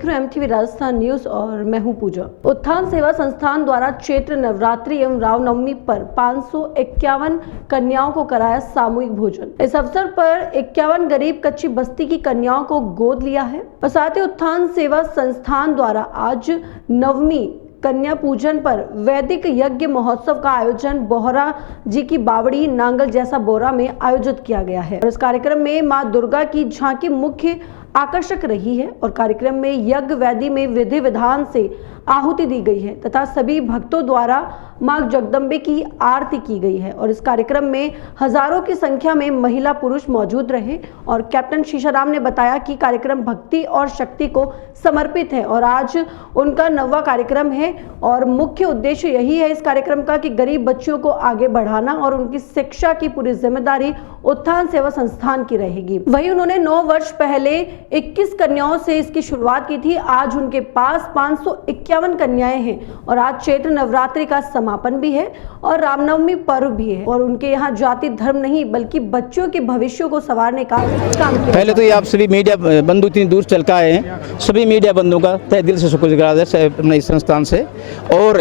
देख रहे हो MTV राजस्थान न्यूज और मैं हूं पूजा। उत्थान सेवा संस्थान द्वारा चैत्र नवरात्रि एवं रामनवमी पर 551 कन्याओं को कराया सामूहिक भोजन। इस अवसर पर 51 गरीब कच्ची बस्ती की कन्याओं को गोद लिया है और साथ ही उत्थान सेवा संस्थान द्वारा आज नवमी कन्या पूजन पर वैदिक यज्ञ महोत्सव का आयोजन बोहरा जी की बावड़ी नांगल जैसा बोरा में आयोजित किया गया है और इस कार्यक्रम में मां दुर्गा की झांकी मुख्य आकर्षक रही है और कार्यक्रम में यज्ञ वेदी में विधि विधान से आहुति दी गई है तथा सभी भक्तों द्वारा मां जगदम्बे की आरती की गई है और इस कार्यक्रम में हजारों की संख्या में महिला पुरुष मौजूद रहे और कैप्टन शीशाराम ने बताया कि कार्यक्रम भक्ति और शक्ति को समर्पित है और आज उनका 9वां कार्यक्रम है और मुख्य उद्देश्य यही है इस कार्यक्रम का कि गरीब बच्चियों को आगे बढ़ाना और उनकी शिक्षा की पूरी जिम्मेदारी उत्थान सेवा संस्थान की रहेगी। वहीं उन्होंने 9 वर्ष पहले 21 कन्याओं से इसकी शुरुआत की थी। आज उनके पास 551 कन्याएं हैं और आज चैत्र नवरात्रि का समापन भी है और रामनवमी पर्व भी है और उनके यहाँ जाति धर्म नहीं बल्कि बच्चों के भविष्य को संवारने का काम किया। पहले तो ये आप सभी मीडिया बंधु इतनी दूर चल के आए हैं, सभी मीडिया बंधुओं का तहे दिल से शुक्रगुजार है अपने इस संस्थान से। और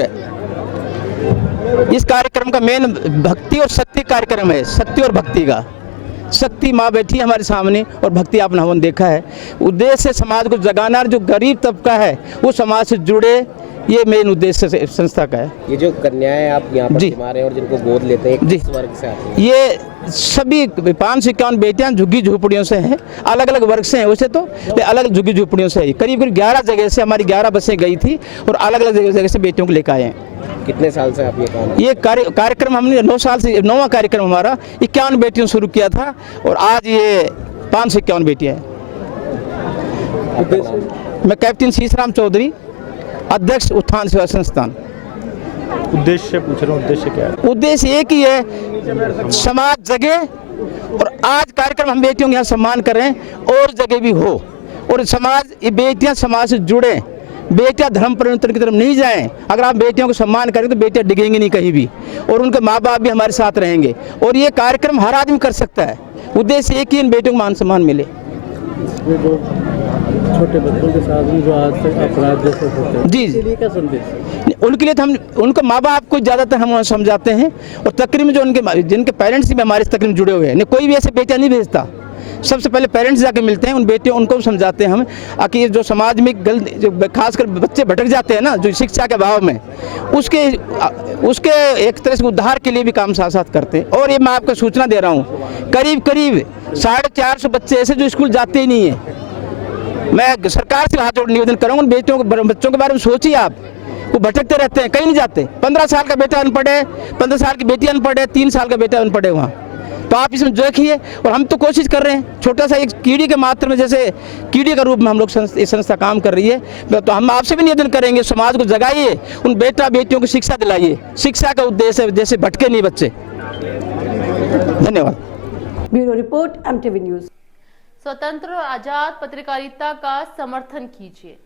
इस कार्यक्रम का मेन भक्ति और शक्ति कार्यक्रम है, शक्ति और भक्ति का। शक्ति माँ बैठी है हमारे सामने और भक्ति आपने हवन देखा है। उद्देश्य है समाज को जगाना, जो गरीब तबका है वो समाज से जुड़े, ये मेन उद्देश्य संस्था का है। ये जो कन्याएं आप यहाँ पर हमारे और जिनको गोद लेते हैं किस वर्ग से आती हैं? ये सभी 551 बेटियां झुग्गी झोपड़ियों से हैं, अलग अलग वर्ग से हैं। वैसे तो अलग झुग्गी झोपड़ियों से है। करीब 11 जगह से हमारी 11 बसें गई थी और अलग अलग जगह से बेटियों को लेकर आए हैं। कितने साल से आप ये काम? ये कार्यक्रम हमने 9 साल से 9वां कार्यक्रम हमारा 51 बेटियों शुरू किया था और आज ये 551 बेटियां हैं। मैं कैप्टन शीशाराम चौधरी, अध्यक्ष उत्थान सेवा संस्थान। उद्देश्य पूछ रहा हूँ, उद्देश्य क्या है? उद्देश्य एक ही है, समाज जगे और आज कार्यक्रम हम बेटियों के यहाँ सम्मान करें और जगह भी हो और समाज, ये बेटियां समाज से जुड़े, बेटियां धर्म परिवर्तन की तरफ नहीं जाएं। अगर आप बेटियों को सम्मान करें तो बेटियां डिगेंगी नहीं कहीं भी और उनके माँ बाप भी हमारे साथ रहेंगे और ये कार्यक्रम हर आदमी कर सकता है। उद्देश्य एक ही, इन बेटियों को मान सम्मान मिले। छोटे बच्चों के साथ में जो आज तक अपराध जैसे होते हैं, जी इसके लिए क्या संदेश? उनके लिए तो हम उनके माँ बाप को ज़्यादातर हम समझाते हैं और तकरीब में जो उनके जिनके पेरेंट्स भी हमारे तकरीब जुड़े हुए हैं, नहीं कोई भी ऐसे बेटियां नहीं भेजता। सबसे पहले पेरेंट्स जाके मिलते हैं, उन बेटियों उनको समझाते हैं हम कि जो समाज में गलत, जो खासकर बच्चे भटक जाते हैं ना, जो शिक्षा के अभाव में, उसके एक तरह से उद्धार के लिए भी काम साथ साथ करते हैं। और ये मैं आपको सूचना दे रहा हूँ, करीब 450 बच्चे ऐसे जो स्कूल जाते ही नहीं है। मैं सरकार से हाथ जोड़ निवेदन करूँगा, उन बच्चों के बारे में सोचिए आप, वो भटकते रहते हैं, कहीं नहीं जाते। 15 साल का बेटा अनपढ़ है, 15 साल की बेटी अनपढ़ है, 3 साल का बेटा अनपढ़ है वहाँ। तो आप इसमें जो देखिए, और हम तो कोशिश कर रहे हैं, छोटा सा एक कीड़ी के मात्र में, जैसे कीड़ी का रूप में हम लोग इस संस्था काम कर रही है। तो हम आपसे भी निवेदन करेंगे, समाज को जगाइए, उन बेटा बेटियों को शिक्षा दिलाइए। शिक्षा का उद्देश्य है जैसे भटके नहीं बच्चे। धन्यवाद। Bureau report MTV news. स्वतंत्र और आजाद पत्रकारिता का समर्थन कीजिए,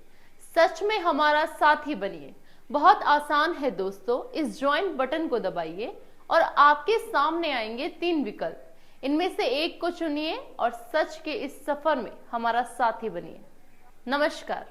सच में हमारा साथी बनिए। बहुत आसान है दोस्तों, इस ज्वाइन बटन को दबाइए और आपके सामने आएंगे 3 विकल्प। इनमें से एक को चुनिए और सच के इस सफर में हमारा साथी बनिए। नमस्कार।